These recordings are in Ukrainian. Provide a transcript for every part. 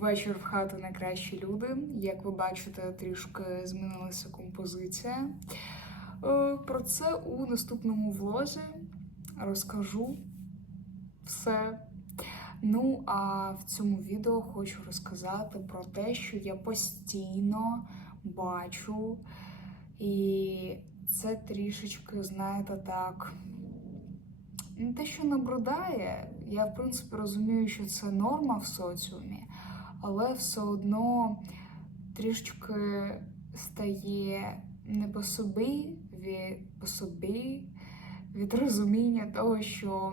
Вечір в хату найкращі люди. Як ви бачите, трішки змінилася композиція. Е, Про це у наступному влозі розкажу все. Ну, а в цьому відео хочу розказати про те, що я постійно бачу, і це трішечки, знаєте, так. Не те, що набридає, я в принципі розумію, що це норма в соціумі, але все одно трішечки стає не по собі, від, по собі від розуміння того, що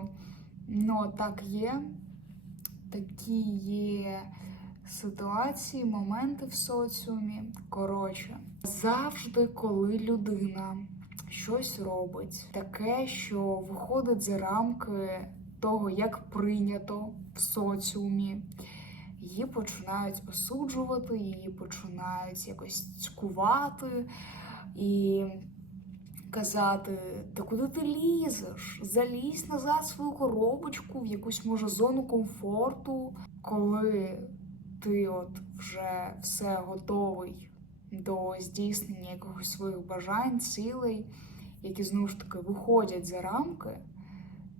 ну, так є, такі є ситуації, моменти в соціумі. Коротше, завжди, коли людина щось робить, таке, що виходить за рамки того, як прийнято в соціумі. Її починають осуджувати, її починають якось цькувати і казати: та куди ти лізеш? Залізь назад свою коробочку, в якусь може зону комфорту, коли ти от вже все готовий до здійснення якихось своїх бажань, цілей, які знову ж таки виходять за рамки,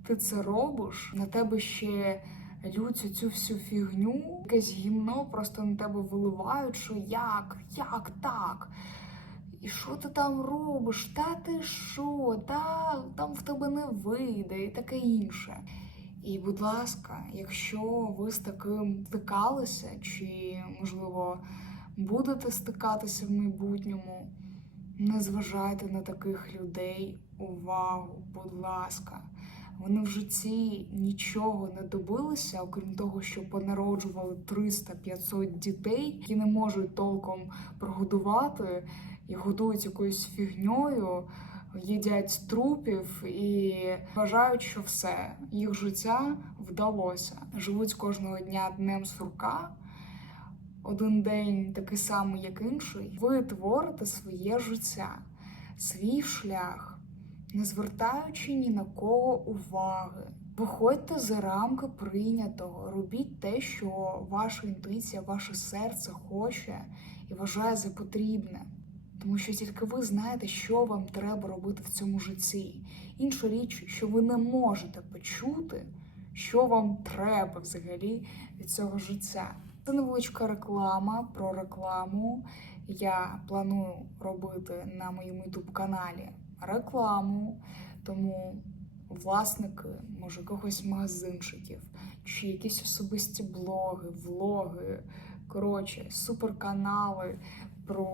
ти це робиш, на тебе ще лють цю всю фігню, якесь гімно просто на тебе виливають, що як, як так? І що ти там робиш? Та ти що? Та там в тебе не вийде і таке інше. І, будь ласка, якщо ви з таким стикалися, чи, можливо, будете стикатися в майбутньому, не зважайте на таких людей увагу, будь ласка. Вони в житті нічого не добилися, окрім того, що понароджували 300-500 дітей, які не можуть толком прогодувати і годують якоюсь фігньою, їдять трупів і вважають, що все, їх життя вдалося. Живуть кожного дня днем сурка. Один день такий самий, як інший. Ви творите своє життя, свій шлях, не звертаючи ні на кого уваги. Виходьте за рамки прийнятого, робіть те, що ваша інтуїція, ваше серце хоче і вважає за потрібне. Тому що тільки ви знаєте, що вам треба робити в цьому житті. Інша річ, що ви не можете почути, що вам треба взагалі від цього життя. Це невеличка реклама про рекламу. Я планую робити на моєму youtube каналі рекламу, тому власники, може, якихось магазинчиків, чи якісь особисті блоги, влоги, коротше, суперканали про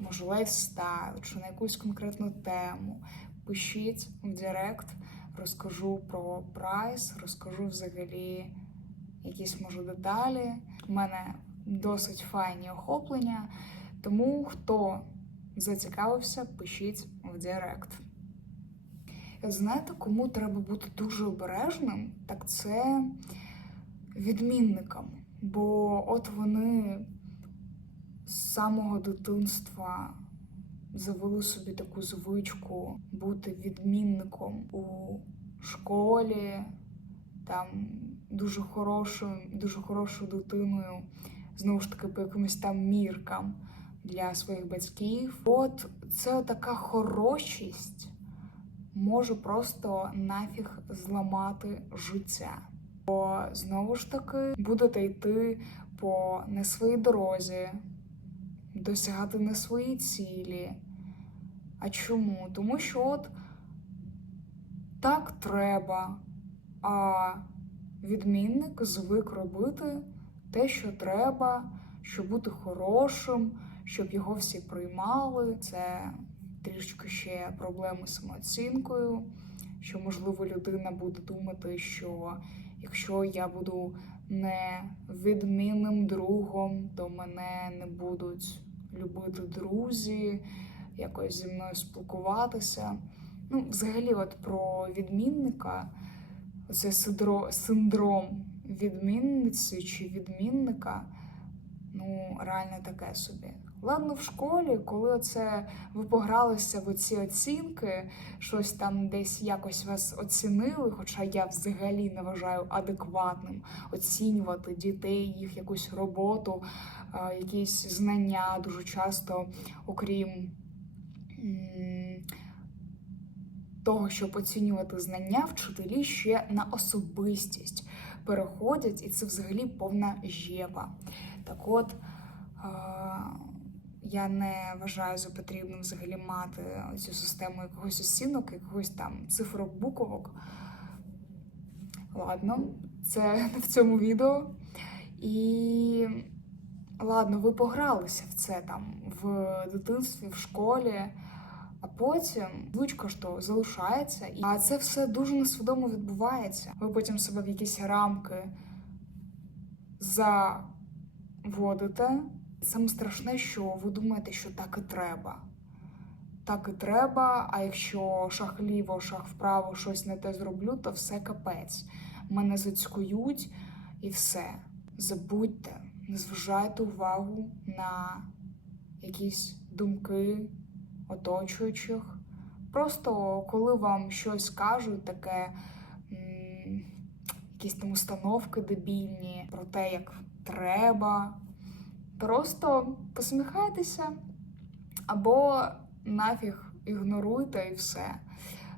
може лайфстайл чи на якусь конкретну тему. Пишіть в Директ, розкажу про прайс, розкажу взагалі якісь може деталі. У мене досить файні охоплення, тому хто зацікавився, пишіть в Директ. Знаєте, кому треба бути дуже обережним, так це відмінникам. Бо от вони з самого дитинства завели собі таку звичку бути відмінником у школі, там дуже хорошою, дуже хорошою дитиною, знову ж таки, по якимось там міркам для своїх батьків. От це така хорошість може просто нафіг зламати життя. Бо знову ж таки будете йти по не своїй дорозі, досягати не свої цілі. А чому? Тому що от так треба, а відмінник звик робити те, що треба, щоб бути хорошим, щоб його всі приймали. Це трішки ще проблеми з самооцінкою, що, можливо, людина буде думати, що якщо я буду не відмінним другом, то мене не будуть любити друзі, якось зі мною спілкуватися. Ну, взагалі, от про відмінника, це синдром відмінниці чи відмінника. ну реально таке собі. Ладно, в школі, коли це ви погралися в ці оцінки, щось там десь якось вас оцінили, хоча я взагалі не вважаю адекватним оцінювати дітей, їх якусь роботу, якісь знання дуже часто, окрім того, щоб оцінювати знання, вчителі ще на особистість переходять, і це взагалі повна жеба. Так от. Я не вважаю за потрібним взагалі мати цю систему якогось оцінок, якогось там цифрок буквок. Ладно, це в цьому відео. І ладно, ви погралися в це там в дитинстві, в школі, а потім звичка ж то залишається. А це все дуже несвідомо відбувається. Ви потім себе в якісь рамки заводите. Саме страшне, що ви думаєте, що так і треба. Так і треба, а якщо шах ліво, шах вправо, щось не те зроблю, то все капець. Мене зацькують і все. Забудьте, не зважайте увагу на якісь думки оточуючих. Просто коли вам щось кажуть, таке якісь там установки дебільні про те, як треба. Просто посміхайтеся або нафіг ігноруйте і все.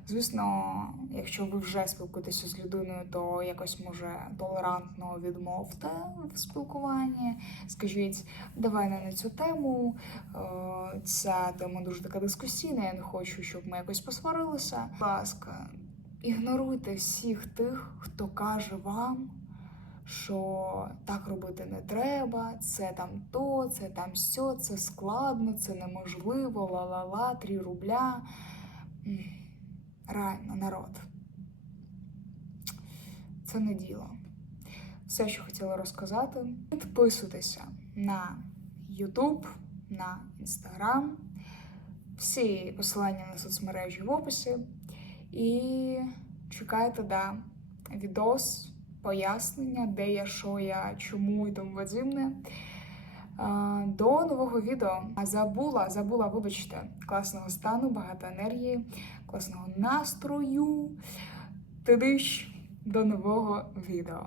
Звісно, якщо ви вже спілкуєтеся з людиною, то якось може толерантно відмовте в спілкуванні. Скажіть, давай не на цю тему. е, Ця тема дуже така дискусійна. Я не хочу, щоб ми якось посварилися. Будь ласка, ігноруйте всіх тих, хто каже вам що так робити не треба, це там то, це там сьо, це складно, це неможливо, ла-ла-ла, 3 рубля. Реально, народ. Це не діло. Все, що хотіла розказати. Підписуйтеся на YouTube, на Instagram. Всі посилання на соцмережі в описі. І чекайте, да, відос пояснення, де я, що я, чому і тому подібне. До нового відео. Забула, забула, вибачте, класного стану, багато енергії, класного настрою. Тидиш до нового відео.